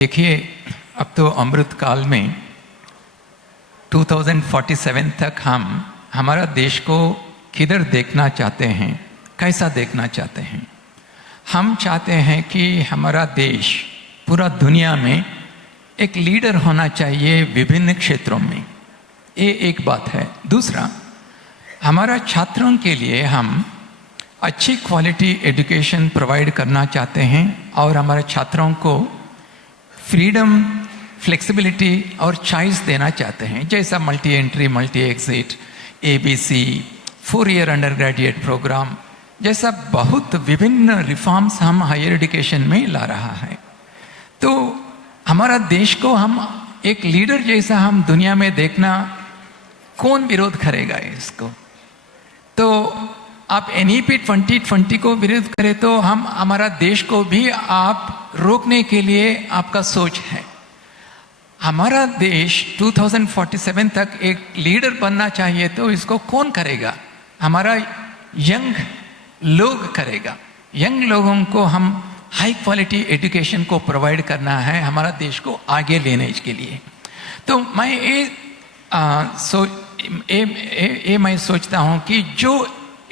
देखिए, अब तो अमृत काल में 2047 तक हम हमारा देश को किधर देखना चाहते हैं, कैसा देखना चाहते हैं। हम चाहते हैं कि हमारा देश पूरा दुनिया में एक लीडर होना चाहिए विभिन्न क्षेत्रों में। ये एक बात है। दूसरा, हमारा छात्रों के लिए हम अच्छी क्वालिटी एजुकेशन प्रोवाइड करना चाहते हैं और हमारे छात्रों को फ्रीडम, फ्लेक्सिबिलिटी और चॉइस देना चाहते हैं, जैसा multi entry, multi exit, ABC, 4 year undergraduate programme जैसा बहुत विभिन्न रिफॉर्म्स हम हायर एजुकेशन में ला रहा है। तो हमारा देश को हम एक लीडर जैसा हम दुनिया में देखना, कौन विरोध करेगा इसको। तो आप NEP 2020 को विरोध करें तो हम हमारा देश को भी आप रोकने के लिए आपका सोच है। हमारा देश 2047 तक एक लीडर बनना चाहिए, तो इसको कौन करेगा? हमारा यंग लोग करेगा। यंग लोगों को हम हाई क्वालिटी एजुकेशन को प्रोवाइड करना है हमारा देश को आगे लेने के लिए। तो मैं मैं सोचता हूँ कि जो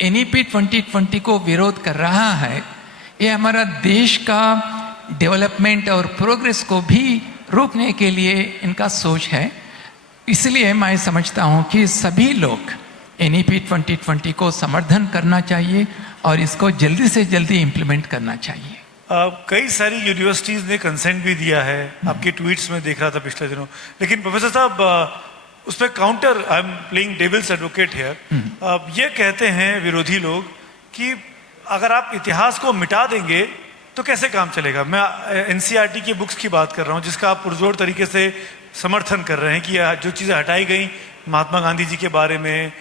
NEP 2020 को विरोध कर रहा है, ये हमारा देश का डेवलपमेंट और प्रोग्रेस को भी रोकने के लिए इनका सोच है। इसलिए मैं समझता हूँ कि सभी लोग NEP 2020 को समर्थन करना चाहिए और इसको जल्दी से जल्दी इम्प्लीमेंट करना चाहिए। कई सारी यूनिवर्सिटीज़ ने कंसेंट भी दिया है, आपके ट्वीट्स में देख रहा था पिछले दिनों। लेकिन प्रोफेसर साहब, उस पर counter, I am playing devil's advocate here, ये कहते हैं विरोधी लोग कि अगर आप इतिहास को मिटा देंगे तो कैसे काम चलेगा। मैं NCERT की बुक्स की बात कर रहा हूँ, जिसका आप पुरजोर तरीके से समर्थन कर रहे हैं कि जो चीज़ें हटाई गई महात्मा गांधी जी के बारे में,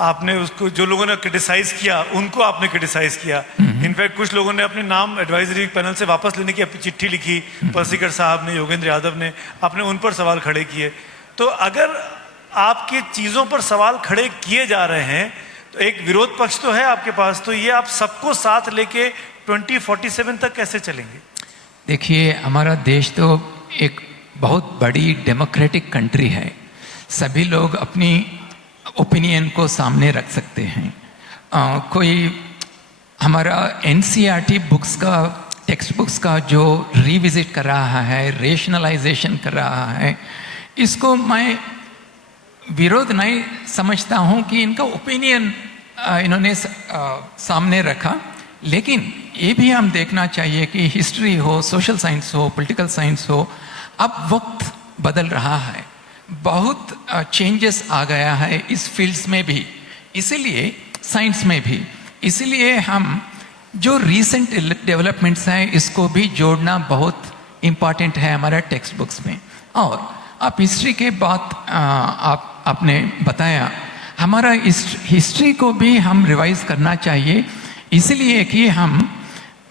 आपने उसको, जो लोगों ने क्रिटिसाइज किया उनको आपने क्रिटिसाइज किया। इनफैक्ट कुछ लोगों ने अपने नाम एडवाइजरी पैनल से वापस लेने की चिट्ठी लिखी, पर्सिकर साहब ने, योगेंद्र यादव ने, आपने उन पर सवाल खड़े किए। तो अगर आपकी चीज़ों पर सवाल खड़े किए जा रहे हैं तो एक विरोध पक्ष तो है आपके पास, तो ये आप सबको साथ लेके 2047 तक कैसे चलेंगे? देखिए, हमारा देश तो एक बहुत बड़ी डेमोक्रेटिक कंट्री है। सभी लोग अपनी ओपिनियन को सामने रख सकते हैं। कोई हमारा NCERT बुक्स का, टेक्स्ट बुक्स का जो रिविजिट कर रहा है, रेशनलाइजेशन कर रहा है, इसको मैं विरोध नहीं समझता हूँ कि इनका ओपिनियन इन्होंने सामने रखा। लेकिन ये भी हम देखना चाहिए कि हिस्ट्री हो, सोशल साइंस हो, पॉलिटिकल साइंस हो, अब वक्त बदल रहा है, बहुत चेंजेस आ गया है इस फील्ड्स में भी, इसीलिए साइंस में भी। इसीलिए हम जो रीसेंट डेवलपमेंट्स हैं इसको भी जोड़ना बहुत इम्पॉर्टेंट है हमारा टेक्स्ट बुक्स में। और आप हिस्ट्री के बात आपने बताया, हमारा हिस्ट्री को भी हम रिवाइज करना चाहिए, इसलिए कि हम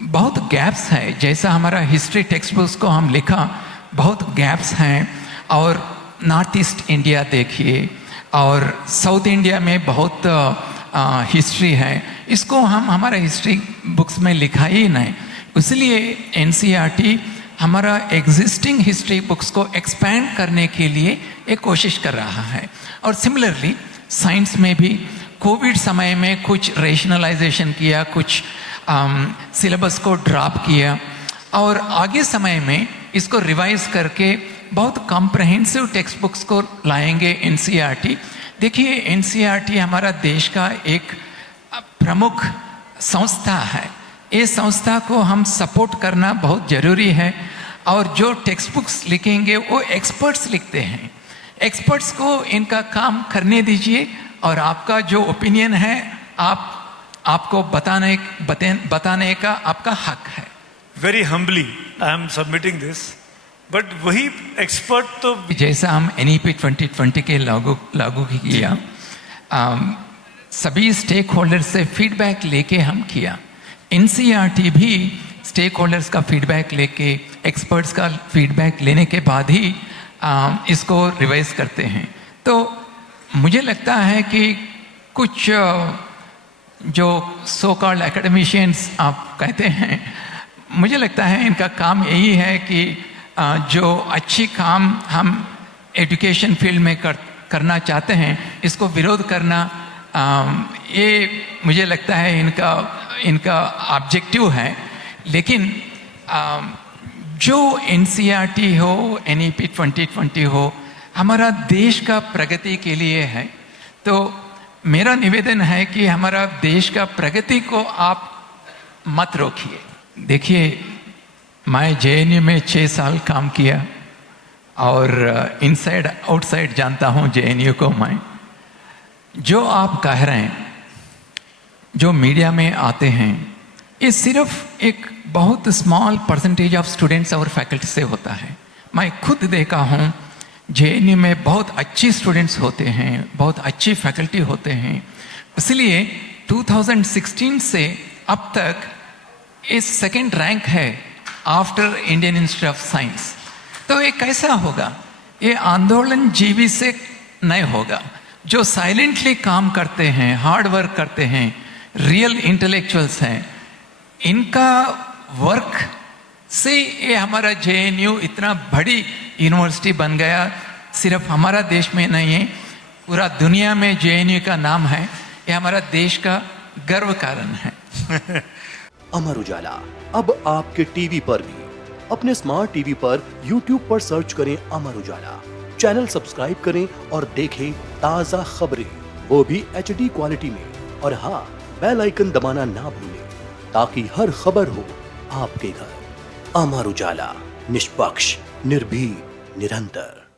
बहुत गैप्स है। जैसा हमारा हिस्ट्री टेक्स्ट बुक्स को हम लिखा, बहुत गैप्स हैं। और नॉर्थ ईस्ट इंडिया देखिए और साउथ इंडिया में बहुत हिस्ट्री है, इसको हम हमारा हिस्ट्री बुक्स में लिखा ही नहीं। इसलिए NCERT हमारा एग्जिस्टिंग हिस्ट्री बुक्स को एक्सपैंड करने के लिए एक कोशिश कर रहा है। और सिमिलरली साइंस में भी कोविड समय में कुछ रेशनलाइजेशन किया, कुछ सिलेबस को ड्रॉप किया, और आगे समय में इसको रिवाइज करके बहुत कॉम्प्रहेंसिव टेक्स्ट बुक्स को लाएंगे NCERT। देखिए, NCERT हमारा देश का एक प्रमुख संस्था है। इस संस्था को हम सपोर्ट करना बहुत ज़रूरी है। और जो टेक्स्ट बुक्स लिखेंगे वो एक्सपर्ट्स लिखते हैं, एक्सपर्ट्स को इनका काम करने दीजिए, और आपका जो ओपिनियन है आपको बताने का आपका हक है। Very humbly I am submitting this, but वही एक्सपर्ट तो जैसा हम NEP 2020 के लागू किया, सभी स्टेक होल्डर्स से फीडबैक लेके हम किया। NCERT भी स्टेक होल्डर्स का फीडबैक लेके, एक्सपर्ट्स का फीडबैक लेने के बाद ही इसको रिवाइज करते हैं। तो मुझे लगता है कि कुछ जो सो कॉल्ड एकेडमिशियंस आप कहते हैं, मुझे लगता है इनका काम यही है कि जो अच्छी काम हम एजुकेशन फील्ड में करना चाहते हैं, इसको विरोध करना, ये मुझे लगता है इनका ऑब्जेक्टिव है। लेकिन जो एनसीईआरटी हो, एनईपी 2020 हो, हमारा देश का प्रगति के लिए है। तो मेरा निवेदन है कि हमारा देश का प्रगति को आप मत रोकिए। देखिए, मैं जेएनयू में 6 साल काम किया और इनसाइड आउटसाइड जानता हूँ जेएनयू को मैं। जो आप कह रहे हैं, जो मीडिया में आते हैं, ये सिर्फ एक बहुत स्मॉल परसेंटेज ऑफ स्टूडेंट्स और फैकल्टी से होता है। मैं खुद देखा हूँ जेएनयू में बहुत अच्छी स्टूडेंट्स होते हैं, बहुत अच्छी फैकल्टी होते हैं। इसलिए 2016 से अब तक ये 2nd रैंक है after Indian institute of science. तो ये कैसा होगा? ये आंदोलन जीवी से नहीं होगा। जो साइलेंटली काम करते हैं, हार्ड वर्क करते हैं, रियल इंटेलेक्चुअल्स हैं, इनका वर्क से ये हमारा जेएनयू इतना बड़ी यूनिवर्सिटी बन गया। सिर्फ हमारा देश में नहीं है, पूरा दुनिया में जेएनयू का नाम है। ये हमारा देश का गर्व कारण है। अमर उजाला अब आपके टीवी पर भी। अपने स्मार्ट टीवी पर YouTube पर सर्च करें अमर उजाला, चैनल सब्सक्राइब करें और देखें ताजा खबरें, वो भी HD क्वालिटी में। और हाँ, बेल आइकन दबाना ना भूलें ताकि हर खबर हो आपके घर। अमर उजाला, निष्पक्ष, निर्भीक, निरंतर।